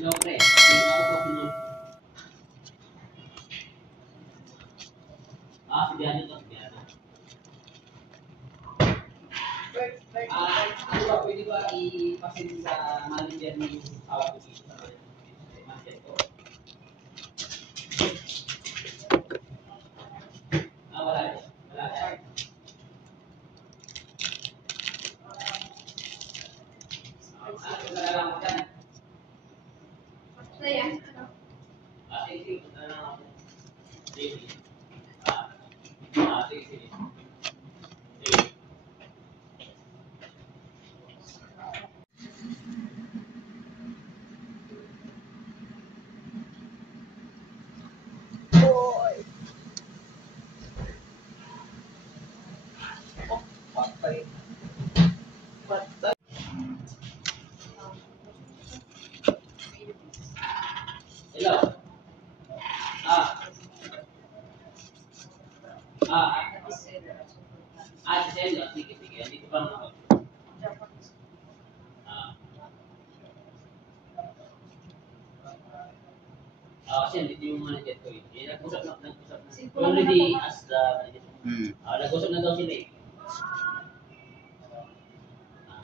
Hello, pre. Ako po sunod. Si Diano to. Diano. Ano ba, pwede ba i-pasin sa manager ni yung tawag ko dito sa manager ko? Wala rin. Wala rin. Nalalang ko dyan. Ayan. Sige. Sige. Sige. Patay. Hello. Sendo. Sige. Dito pa naman ako. Kasi dito yung manager ko eh. Nag-usap na. Already as the manager. Nag-usap na daw sila eh.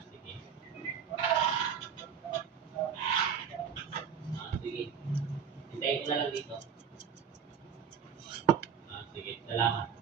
Sige. Sige. Hintayin ko na lang dito. Sige. Salamat.